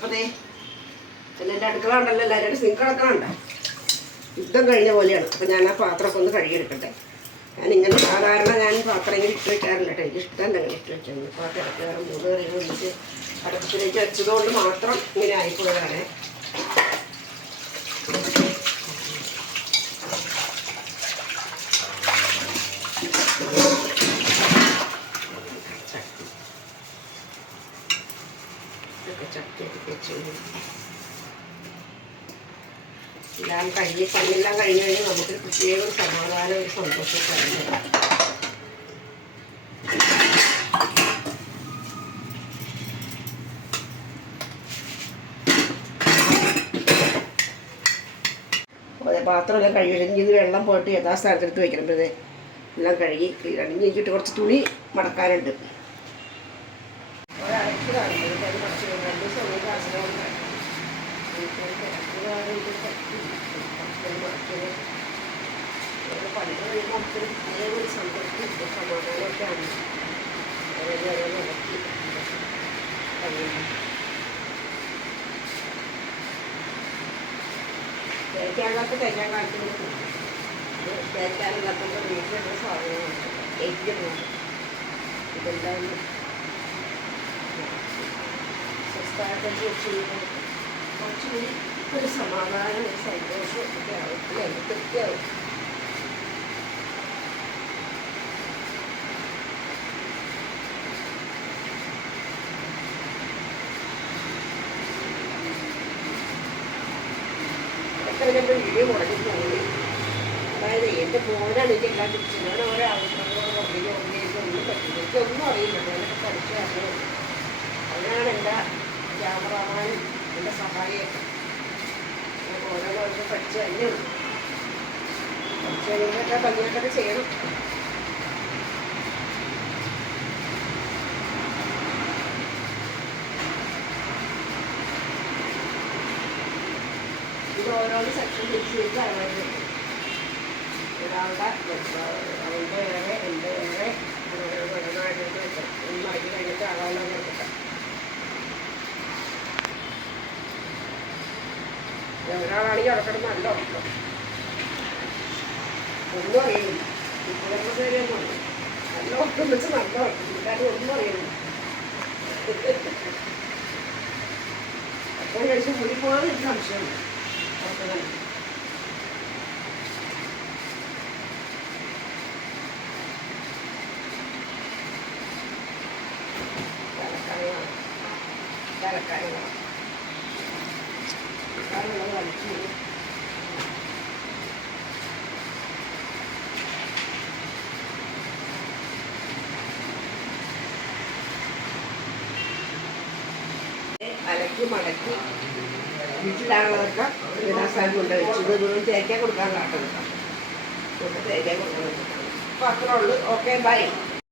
അപ്പൊ എന്റെ അടുക്കള ഉണ്ടല്ലോ സിങ്ക് കിടക്കണുണ്ട് യുദ്ധം കഴിഞ്ഞ പോലെയാണ്. അപ്പം ഞാൻ ആ പാത്രമൊക്കെ ഒന്ന് കഴുകിയെടുക്കട്ടെ. ഞാൻ ഇങ്ങനെ സാധാരണ ഞാൻ പാത്രം ഇങ്ങനെ ഇട്ട് വെക്കാറില്ല കേട്ടോ. എനിക്ക് ഇഷ്ടം തന്നെ ഇട്ട് വെച്ചാൽ ഇപ്പോൾ ആ കിടക്കാറ് മൂന്ന് കറികൾ ഒന്നിച്ച് അടുപ്പത്തിലേക്ക് വെച്ചതുകൊണ്ട് മാത്രം ഇങ്ങനെ ആയിപ്പോയതാണ്. ചട്ടിയൊക്കെ വെച്ച്. എല്ലാം കഴിഞ്ഞ് പണിയെല്ലാം കഴിഞ്ഞ് കഴിഞ്ഞാൽ നമുക്കൊരു പ്രത്യേക ഒരു സമാധാനം ഒരു സന്തോഷമൊക്കെ ആണ് പാത്രമൊക്കെ കഴുകി ഇത് വെള്ളം പോയിട്ട് യഥാസ്ഥാനത്തെടുത്ത് വെക്കണം ഇത് എല്ലാം കഴുകി ഇനി എനിക്കിട്ട് കുറച്ച് തുണി മടക്കാനുണ്ട്. ഒരു എനിക്ക് അത് കുറച്ച് തേക്കാനൊക്കെ തേക്കാൻ കാണിക്കുന്നത് തേക്കാനില്ലാത്തപ്പോൾ വീട്ടിലുള്ള സാധനമാണ് ഏറ്റിട്ടുണ്ട് ഇതെല്ലാം സ്വസ്ഥായിട്ട് ചെയ്യുന്നത് കുറച്ചുകൂടി ഒരു സമാധാനം ഒരു സന്തോഷം ഒക്കെ ആവും. അല്ലേ? തൃപ്തിയാവും വീഡിയോ മുടങ്ങി പോയി. അതായത് എന്റെ ഫോനാണ് എനിക്ക് എല്ലാം തിരിച്ചത് ഓരോ ആവശ്യങ്ങളോട് ഒന്നും പറ്റില്ല. ക്യാമറമാനും എൻ്റെ സഹായിയൊക്കെ ഞാൻ ഓരോന്നോരോ പഠിച്ചു തന്നെയുള്ളൂ പഠിച്ചു കഴിയുമ്പോഴൊക്കെ ഭംഗിയായിട്ടൊക്കെ ചെയ്യണം ഇത് ഓരോന്ന് സെക്ഷൻ തിരിച്ച് തിരിച്ച് അറിയാൻ ഒരാളുടെ അവൻ്റെ വേറെ എൻ്റെ വേറെ ഓരോന്നായിട്ട് വെക്കാം ഒന്ന് അടി കഴിഞ്ഞിട്ട് ആകാലോ ഒരാളാണെങ്കിൽ അവിടെ നല്ല ഉറക്കം. ഒന്നും അറിയില്ല. നല്ല ഉറക്കം വെച്ച് നല്ല ഉറക്കം. ഒന്നും അറിയില്ല. അപ്പോൾ കഴിച്ച് മുടി എനിക്ക് അലക്കി മടക്കി വീട്ടിലാണുള്ളതൊക്കെ വിനാസാരി കൊണ്ട് വെച്ചു. ഇത് തേക്കാൻ കേട്ടോ. തേക്കാൻ കൊടുക്കാൻ അപ്പോൾ അത്രേ ഉള്ളൂ. Okay bye